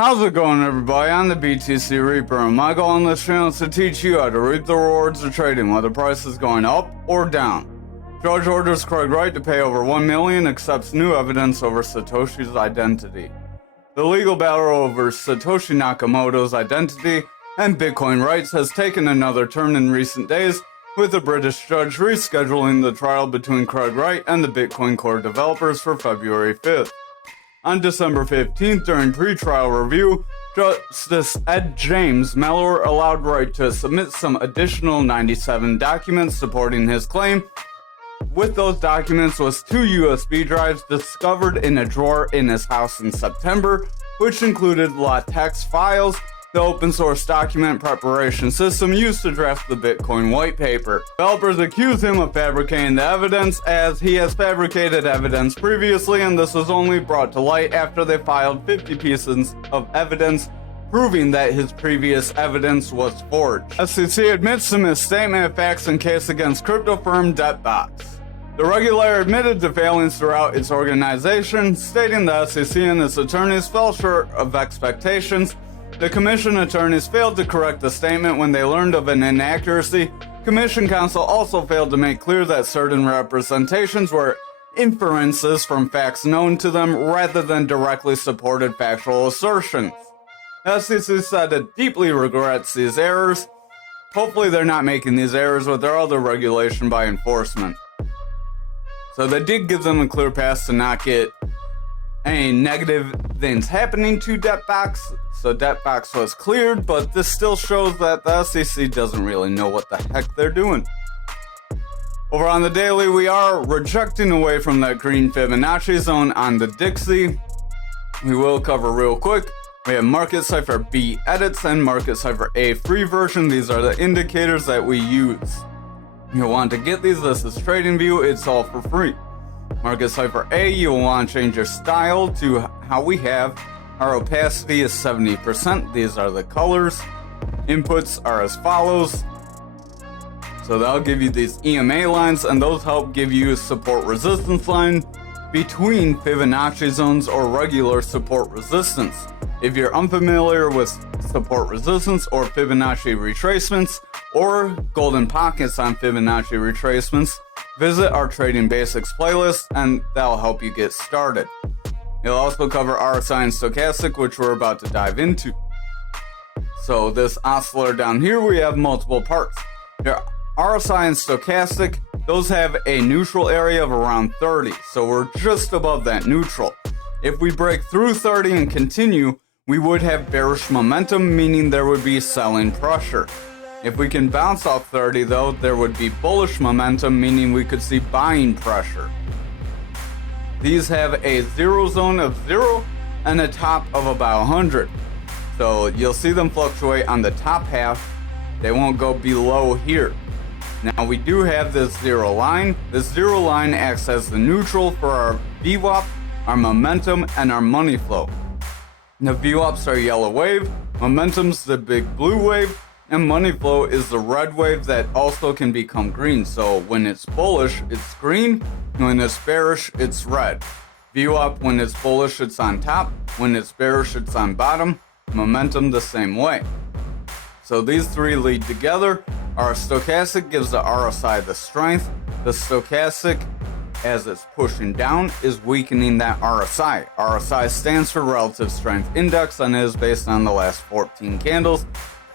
How's it going, everybody? I'm the BTC Reaper, and my goal on this channel is to teach you how to reap the rewards of trading, whether price is going up or down. Judge orders Craig Wright to pay over $1 million, accepts new evidence over Satoshi's identity. The legal battle over Satoshi Nakamoto's identity and Bitcoin rights has taken another turn in recent days, with a British judge rescheduling the trial between Craig Wright and the Bitcoin Core developers for February 5th. On December 15th, during pre-trial review, Justice Ed James Mellor allowed Wright to submit some additional 97 documents supporting his claim. With those documents was 2 USB drives discovered in a drawer in his house in September, which included LaTeX files, the open source document preparation system used to draft the Bitcoin white paper. Developers accuse him of fabricating the evidence, as he has fabricated evidence previously, and this was only brought to light after they filed 50 pieces of evidence proving that his previous evidence was forged. SEC admits to misstatement of facts in case against crypto firm DebtBox. The regulator admitted to failings throughout its organization, stating the SEC and its attorneys fell short of expectations. The commission attorneys failed to correct the statement when they learned of an inaccuracy. Commission counsel also failed to make clear that certain representations were inferences from facts known to them rather than directly supported factual assertions. The SEC said it deeply regrets these errors. Hopefully they're not making these errors with their other regulation by enforcement. So they did give them a clear path to not get any negative things happening to DebtBox, so DebtBox was cleared, but this still shows that the SEC doesn't really know what the heck they're doing. Over on the daily, we are rejecting away from that green Fibonacci zone on the Dixie. We will cover real quick. We have Market Cipher B edits and Market Cipher A free version. These are the indicators that we use. You'll want to get these. This is TradingView. It's all for free. Market Cipher A, you'll want to change your style to how we have. Our opacity is 70%. These are the colors. Inputs are as follows. So that'll give you these EMA lines, and those help give you a support resistance line between Fibonacci zones or regular support resistance. If you're unfamiliar with support resistance or Fibonacci retracements or golden pockets on Fibonacci retracements, visit our Trading Basics playlist, and that'll help you get started. You'll also cover RSI and Stochastic, which we're about to dive into. So this oscillator down here, we have multiple parts. Your RSI and Stochastic, those have a neutral area of around 30, so we're just above that neutral. If we break through 30 and continue, we would have bearish momentum, meaning there would be selling pressure. If we can bounce off 30 though, there would be bullish momentum, meaning we could see buying pressure. These have a zero zone of 0 and a top of about 100. So you'll see them fluctuate on the top half. They won't go below here. Now we do have this zero line. This zero line acts as the neutral for our VWAP, our momentum, and our money flow. The VWAPs are yellow wave, momentum's the big blue wave, and money flow is the red wave that also can become green. So when it's bullish, it's green. When it's bearish, it's red. VWAP, when it's bullish, it's on top. When it's bearish, it's on bottom. Momentum the same way. So these three lead together. Our stochastic gives the RSI the strength. The stochastic, as it's pushing down, is weakening that RSI. RSI stands for Relative Strength Index and is based on the last 14 candles.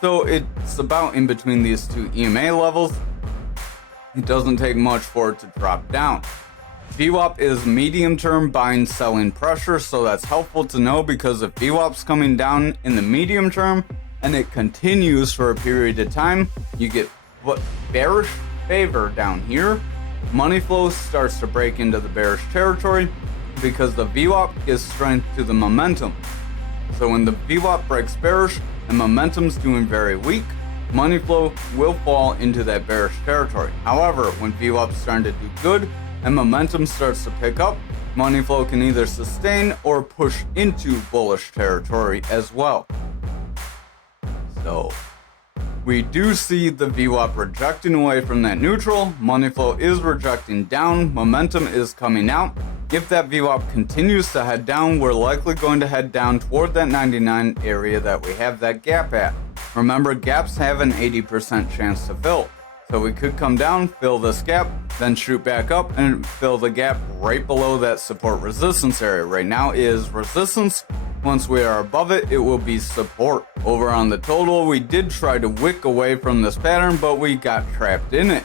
So it's about in between these two EMA levels. It doesn't take much for it to drop down. VWAP is medium term buying selling pressure, so that's helpful to know, because if VWAP's coming down in the medium term and it continues for a period of time, you get bearish favor down here. Money flow starts to break into the bearish territory because the VWAP gives strength to the momentum. So when the VWAP breaks bearish and momentum's doing very weak, money flow will fall into that bearish territory. However, when VWAP's starting to do good and momentum starts to pick up, money flow can either sustain or push into bullish territory as well. So We do see the VWAP rejecting away from that neutral, money flow is rejecting down, momentum is coming out. If that VWAP continues to head down, we're likely going to head down toward that 99 area that we have that gap at. Remember, gaps have an 80% chance to fill. So we could come down, fill this gap, then shoot back up and fill the gap right below that support resistance area. Right now is resistance. Once we are above it, it will be support. Over on the total, we did try to wick away from this pattern, but we got trapped in it.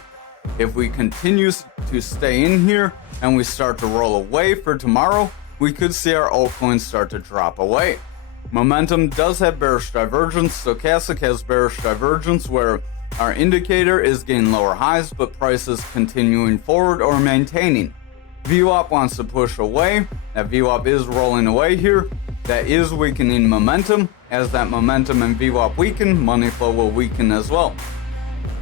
If we continue to stay in here and we start to roll away for tomorrow, we could see our altcoins start to drop away. Momentum does have bearish divergence. Stochastic has bearish divergence where our indicator is getting lower highs, but price is continuing forward or maintaining. VWAP wants to push away. That VWAP is rolling away here. That is weakening momentum. As that momentum and VWAP weaken, money flow will weaken as well.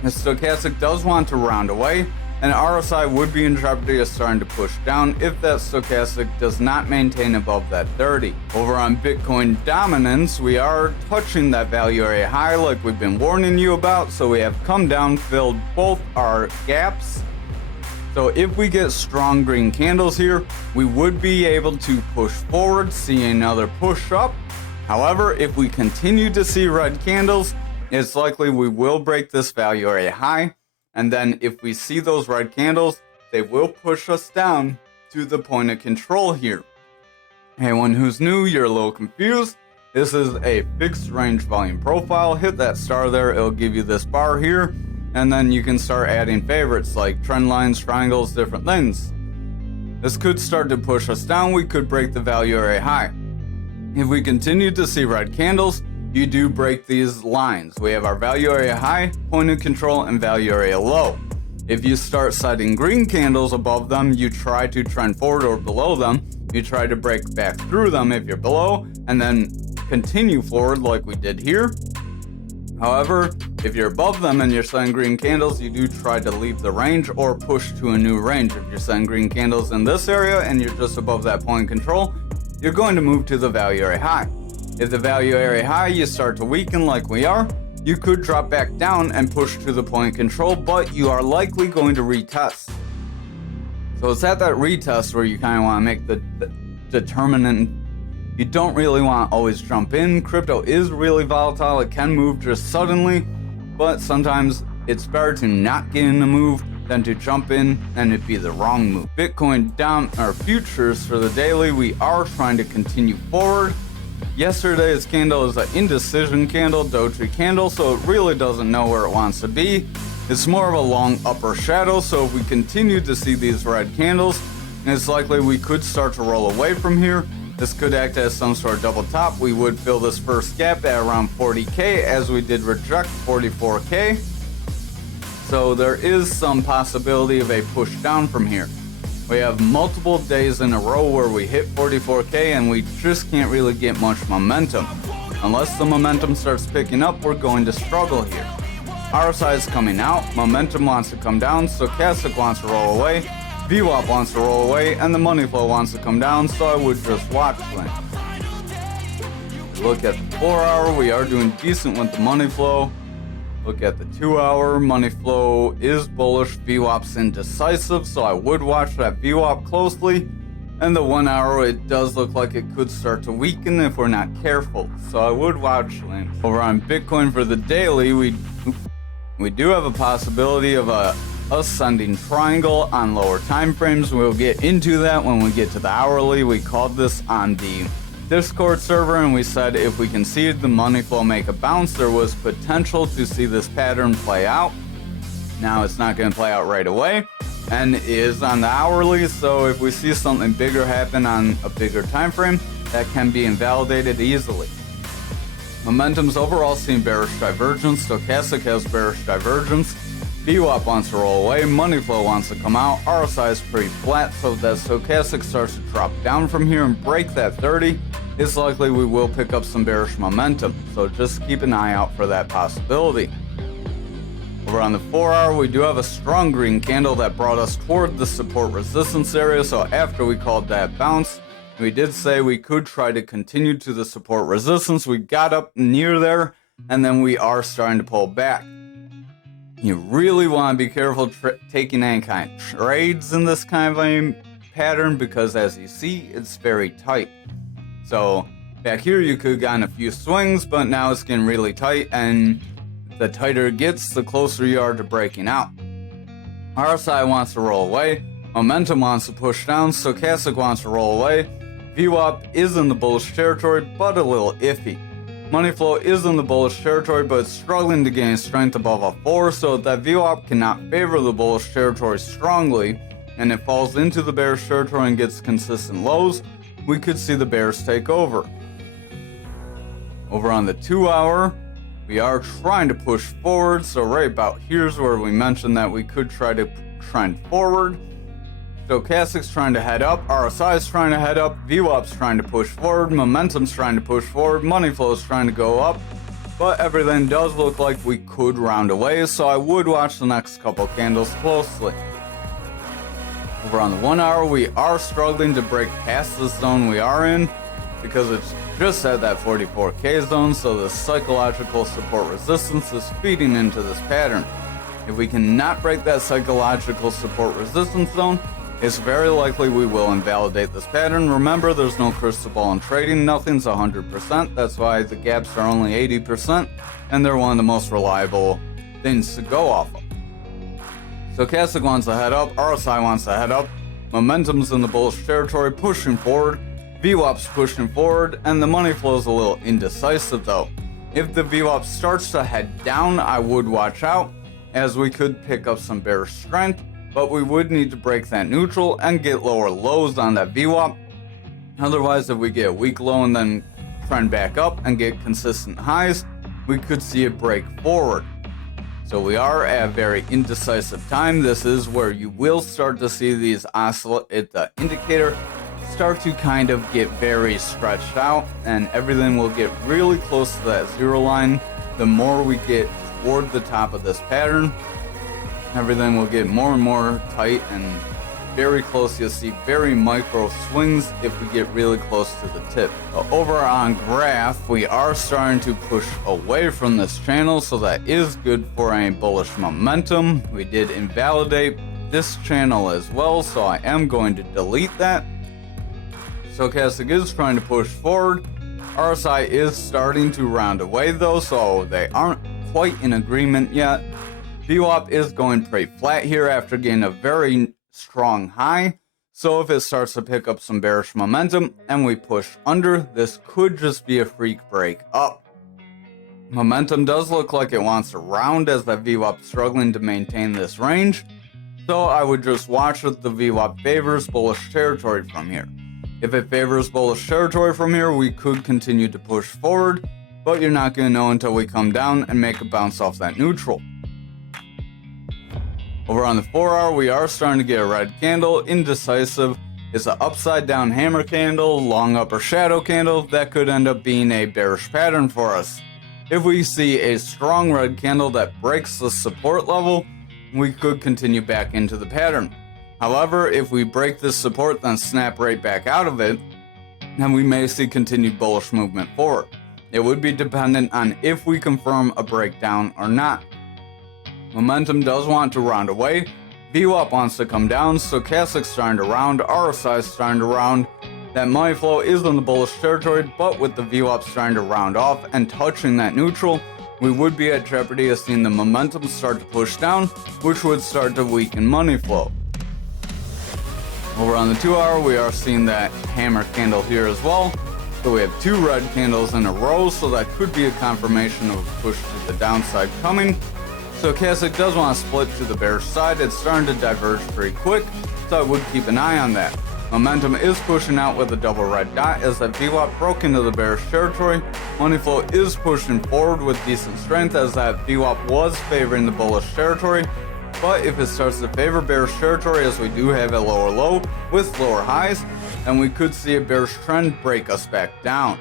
The stochastic does want to round away, and RSI would be in jeopardy of starting to push down if that stochastic does not maintain above that 30. Over on Bitcoin dominance, we are touching that value area high like we've been warning you about, so we have come down, filled both our gaps. So if we get strong green candles here, we would be able to push forward, see another push up. However, if we continue to see red candles, it's likely we will break this value area high. And then if we see those red candles, they will push us down to the point of control here. Anyone who's new, you're a little confused. This is a fixed range volume profile. Hit that star there, it'll give you this bar here. And then you can start adding favorites like trend lines, triangles, different things. This could start to push us down. We could break the value area high. If we continue to see red candles, you do break these lines. We have our value area high, point of control, and value area low. If you start setting green candles above them, you try to trend forward, or below them, you try to break back through them if you're below, and then continue forward like we did here. However, if you're above them and you're setting green candles, you do try to leave the range or push to a new range. If you're setting green candles in this area and you're just above that point of control, you're going to move to the value area high. If the value area high, you start to weaken like we are, you could drop back down and push to the point of control, but you are likely going to retest. So it's at that retest where you kind of want to make the determinant. You don't really want to always jump in. Crypto is really volatile. It can move just suddenly, but sometimes it's better to not get in the move than to jump in and it be the wrong move. Bitcoin down our futures for the daily. We are trying to continue forward. Yesterday's candle is an indecision candle, Doji candle, so it really doesn't know where it wants to be. It's more of a long upper shadow, so if we continue to see these red candles, it's likely we could start to roll away from here. This could act as some sort of double top. We would fill this first gap at around 40K as we did reject 44K. So there is some possibility of a push down from here. We have multiple days in a row where we hit 44K and we just can't really get much momentum. Unless the momentum starts picking up, we're going to struggle here. RSI is coming out, momentum wants to come down, stochastic wants to roll away, VWAP wants to roll away, and the money flow wants to come down, so I would just watch them. Look at the 4 hour, we are doing decent with the money flow. Look at the 2 hour, money flow is bullish, VWAP's indecisive, so I would watch that VWAP closely. And the 1 hour, it does look like it could start to weaken if we're not careful, so I would watch them. Over on Bitcoin for the daily, we do have a possibility of a ascending triangle on lower time frames. We'll get into that when we get to the hourly. We called this on the Discord server and we said if we can see the money flow make a bounce, there was potential to see this pattern play out. Now it's not going to play out right away and is on the hourly, so if we see something bigger happen on a bigger time frame, that can be invalidated easily. Momentum's overall seeing bearish divergence, stochastic has bearish divergence, VWAP wants to roll away, money flow wants to come out, RSI is pretty flat, so if that stochastic starts to drop down from here and break that 30, it's likely we will pick up some bearish momentum, so just keep an eye out for that possibility. Over on the 4 hour, we do have a strong green candle that brought us toward the support resistance area, so after we called that bounce, we did say we could try to continue to the support resistance. We got up near there, and then we are starting to pull back. You really want to be careful taking any kind of trades in this kind of a pattern, because as you see, it's very tight. So back here you could have gotten a few swings, but now it's getting really tight, and the tighter it gets, the closer you are to breaking out. RSI wants to roll away, momentum wants to push down, stochastic wants to roll away, VWAP is in the bullish territory, but a little iffy. Money flow is in the bullish territory, but it's struggling to gain strength above a 4, so that VWAP cannot favor the bullish territory strongly, and it falls into the bearish territory and gets consistent lows, we could see the bears take over. Over on the 2 hour, we are trying to push forward, so right about here's where we mentioned that we could try to trend forward. Stochastic's trying to head up, RSI's trying to head up, VWAP's trying to push forward, momentum's trying to push forward, money flow's trying to go up, but everything does look like we could round away, so I would watch the next couple candles closely. Over on the 1 hour, we are struggling to break past the zone we are in, because it's just at that 44K zone, so the psychological support resistance is feeding into this pattern. If we cannot break that psychological support resistance zone, it's very likely we will invalidate this pattern. Remember, there's no crystal ball in trading, nothing's 100%, that's why the gaps are only 80%, and they're one of the most reliable things to go off of. Stochastic wants to head up, RSI wants to head up, momentum's in the bullish territory, pushing forward, VWAP's pushing forward, and the money flow is a little indecisive though. If the VWAP starts to head down, I would watch out, as we could pick up some bearish strength, but we would need to break that neutral and get lower lows on that VWAP. Otherwise, if we get a weak low and then trend back up and get consistent highs, we could see it break forward. So we are at a very indecisive time. This is where you will start to see these the indicator start to kind of get very stretched out, and everything will get really close to that zero line. The more we get toward the top of this pattern, everything will get more and more tight and very close. You'll see very micro swings if we get really close to the tip. Over on graph, we are starting to push away from this channel, so that is good for a bullish momentum. We did invalidate this channel as well, so I am going to delete that. Stochastic is trying to push forward. RSI is starting to round away though, so they aren't quite in agreement yet. VWAP is going pretty flat here after getting a very strong high, so if it starts to pick up some bearish momentum and we push under, this could just be a freak break up. Momentum does look like it wants to round, as that VWAP is struggling to maintain this range, so I would just watch if the VWAP favors bullish territory from here. If it favors bullish territory from here, we could continue to push forward, but you're not going to know until we come down and make a bounce off that neutral. Over on the 4 hour, we are starting to get a red candle, indecisive. It's an upside down hammer candle, long upper shadow candle, that could end up being a bearish pattern for us. If we see a strong red candle that breaks the support level, we could continue back into the pattern. However, if we break this support then snap right back out of it, then we may see continued bullish movement forward. It would be dependent on if we confirm a breakdown or not. Momentum does want to round away, VWAP wants to come down, Stochastic's starting to round, RSI's starting to round. That money flow is in the bullish territory, but with the VWAP starting to round off and touching that neutral, we would be at jeopardy of seeing the momentum start to push down, which would start to weaken money flow. Over on the 2 hour, we are seeing that hammer candle here as well. So we have 2 red candles in a row, so that could be a confirmation of a push to the downside coming. Stochastic does want to split to the bearish side. It's starting to diverge pretty quick, so I would keep an eye on that. Momentum is pushing out with a double red dot as that VWAP broke into the bearish territory. Money flow is pushing forward with decent strength as that VWAP was favoring the bullish territory. But if it starts to favor bearish territory, as we do have a lower low with lower highs, then we could see a bearish trend break us back down.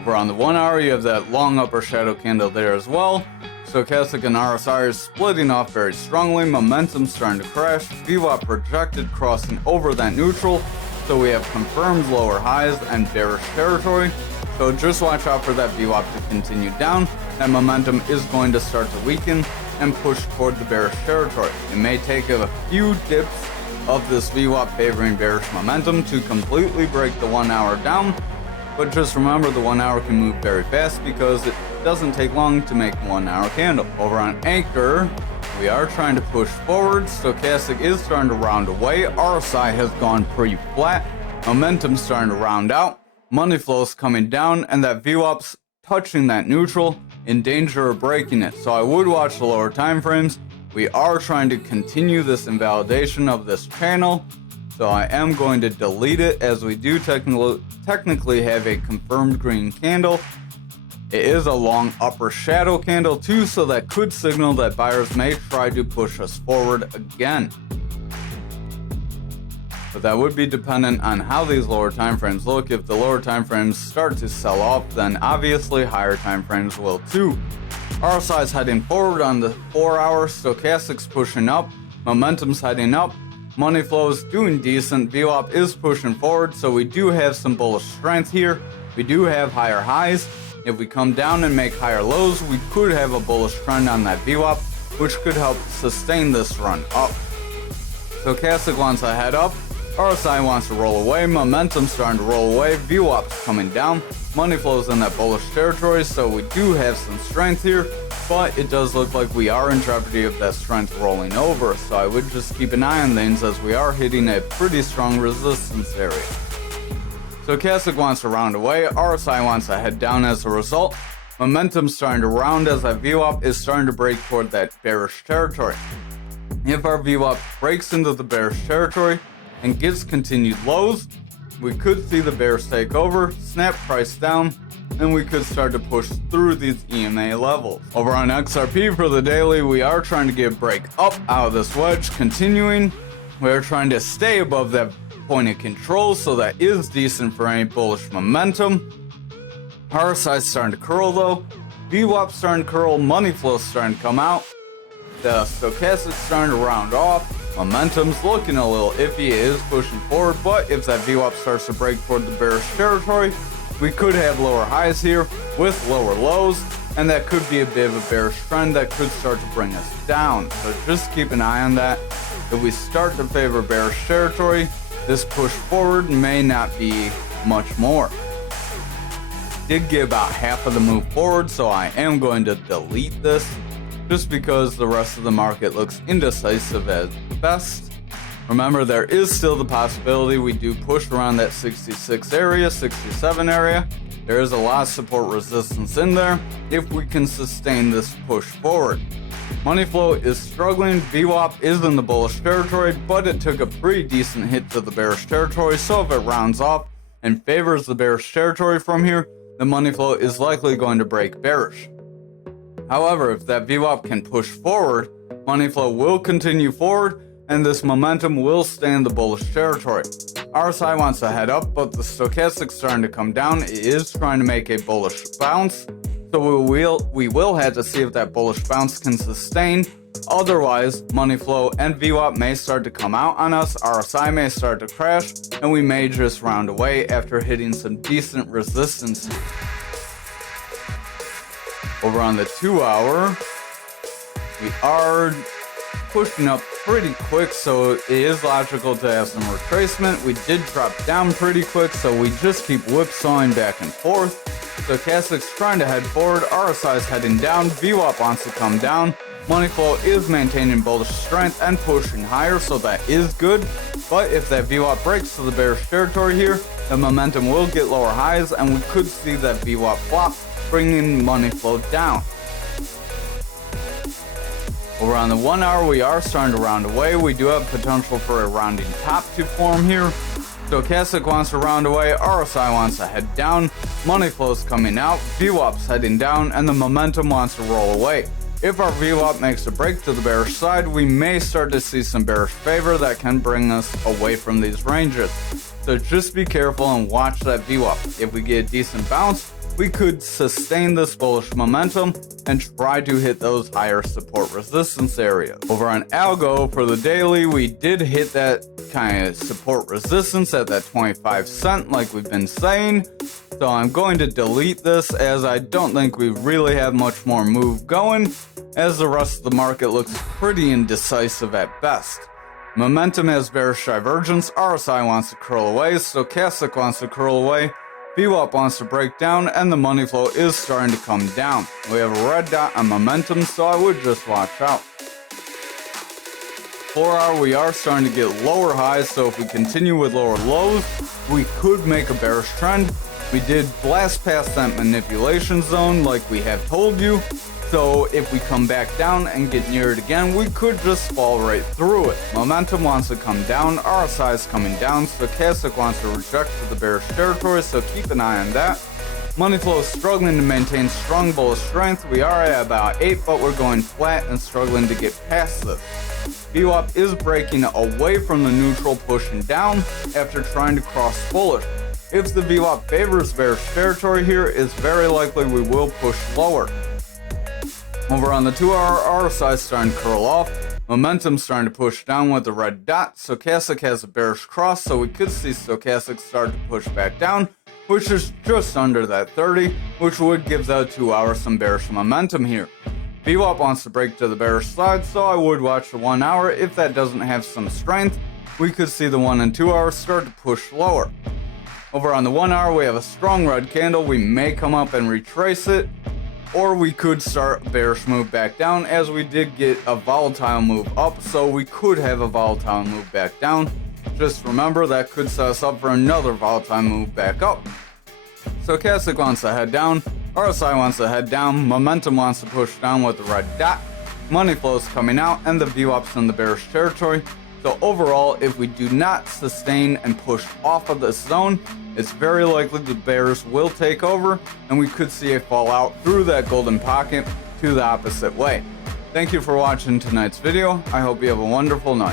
Over on the 1 hour, you have that long upper shadow candle there as well. Stochastic and RSI are splitting off very strongly, momentum starting to crash, VWAP projected crossing over that neutral, So we have confirmed lower highs and bearish territory. So just watch out for that VWAP to continue down. That momentum is going to start to weaken and push toward the bearish territory. It may take a few dips of this VWAP favoring bearish momentum to completely break the 1 hour down. But just remember, the 1 hour can move very fast because it doesn't take long to make a 1 hour candle. Over on Anchor, we are trying to push forward. Stochastic is starting to round away. RSI has gone pretty flat. Momentum starting to round out. Money flows coming down, and that VWAP's touching that neutral, in danger of breaking it. So I would watch the lower time frames. We are trying to continue this invalidation of this channel. So I am going to delete it, as we do technically have a confirmed green candle. It is a long upper shadow candle too, so that could signal that buyers may try to push us forward again. But that would be dependent on how these lower time frames look. If the lower time frames start to sell off, then obviously higher time frames will too. RSI is heading forward on the 4 hour, stochastic's pushing up, momentum's heading up, money flow is doing decent, VWAP is pushing forward, so we do have some bullish strength here. We do have higher highs. If we come down and make higher lows, we could have a bullish trend on that VWAP, which could help sustain this run up. Stochastic wants to head up, RSI wants to roll away, momentum starting to roll away, VWAP's coming down, money flows in that bullish territory, so we do have some strength here, but it does look like we are in jeopardy of that strength rolling over, so I would just keep an eye on things as we are hitting a pretty strong resistance area. Stochastic wants to round away, RSI wants to head down as a result, momentum's starting to round as that VWAP is starting to break toward that bearish territory. If our VWAP breaks into the bearish territory and gets continued lows, we could see the bears take over, snap price down, and we could start to push through these EMA levels. Over on XRP for the daily, we are trying to get a break up out of this wedge, continuing. We're trying to stay above that point of control, so that is decent for any bullish momentum. RSI is starting to curl though, VWAP starting to curl, money flow starting to come out. The stochastic starting to round off. Momentum's looking a little iffy, it is pushing forward, but if that VWAP starts to break toward the bearish territory, we could have lower highs here with lower lows, and that could be a bit of a bearish trend that could start to bring us down. So just keep an eye on that. If we start to favor bearish territory, this push forward may not be much more. Did get about half of the move forward, so I am going to delete this, just because the rest of the market looks indecisive at best. Remember, there is still the possibility we do push around that 66 area, 67 area. There is a lot of support resistance in there if we can sustain this push forward. Money flow is struggling, VWAP is in the bullish territory, but it took a pretty decent hit to the bearish territory, so if it rounds off and favors the bearish territory from here, the money flow is likely going to break bearish. However, if that VWAP can push forward, money flow will continue forward, and this momentum will stay in the bullish territory. RSI wants to head up, but the stochastic's starting to come down. It is trying to make a bullish bounce, so we will have to see if that bullish bounce can sustain. Otherwise, money flow and VWAP may start to come out on us, RSI may start to crash, and we may just round away after hitting some decent resistance. Over on the 2 hour, we are pushing up pretty quick, so it is logical to have some retracement. We did drop down pretty quick, so we just keep whipsawing back and forth. Stochastic's trying to head forward, RSI is heading down, VWAP wants to come down. Money flow is maintaining bullish strength and pushing higher, so that is good. But if that VWAP breaks to the bearish territory here, the momentum will get lower highs, and we could see that VWAP flop, bringing money flow down. Over on the 1 hour, we are starting to round away. We do have potential for a rounding top to form here. Stochastic wants to round away, RSI wants to head down, money flow's coming out, VWAP's heading down, and the momentum wants to roll away. If our VWAP makes a break to the bearish side, we may start to see some bearish favor that can bring us away from these ranges. So just be careful and watch that VWAP. If we get a decent bounce, we could sustain this bullish momentum and try to hit those higher support resistance areas. Over on Algo for the daily, we did hit that kind of support resistance at that 25 cent like we've been saying. So I'm going to delete this as I don't think we really have much more move going, as the rest of the market looks pretty indecisive at best. Momentum has bearish divergence, RSI wants to curl away, Stochastic wants to curl away, VWAP wants to break down, and the money flow is starting to come down. We have a red dot on momentum, so I would just watch out. 4 hour, we are starting to get lower highs, so if we continue with lower lows, we could make a bearish trend. We did blast past that manipulation zone like we have told you, so if we come back down and get near it again, we could just fall right through it. Momentum wants to come down, RSI is coming down, Stochastic wants to reject to the bearish territory, so keep an eye on that. Money flow is struggling to maintain strong bullish strength. We are at about 8, but we're going flat and struggling to get past this. VWAP is breaking away from the neutral, pushing down after trying to cross bullish. If the VWAP favors bearish territory here, it's very likely we will push lower. Over on the 2 hour, RSI is starting to curl off. Momentum starting to push down with the red dot. Stochastic has a bearish cross, so we could see Stochastic start to push back down, which is just under that 30, which would give that 2 hour some bearish momentum here. VWAP wants to break to the bearish side, so I would watch the 1 hour. If that doesn't have some strength, we could see the 1 and 2 hours start to push lower. Over on the 1 hour, we have a strong red candle. We may come up and retrace it, or we could start a bearish move back down, as we did get a volatile move up, so we could have a volatile move back down. Just remember, that could set us up for another volatile move back up. Stochastic wants to head down, RSI wants to head down, momentum wants to push down with the red dot, money flow is coming out, and the VWAP's in the bearish territory. So overall, if we do not sustain and push off of this zone, it's very likely the bears will take over, and we could see a fallout through that golden pocket to the opposite way. Thank you for watching tonight's video. I hope you have a wonderful night.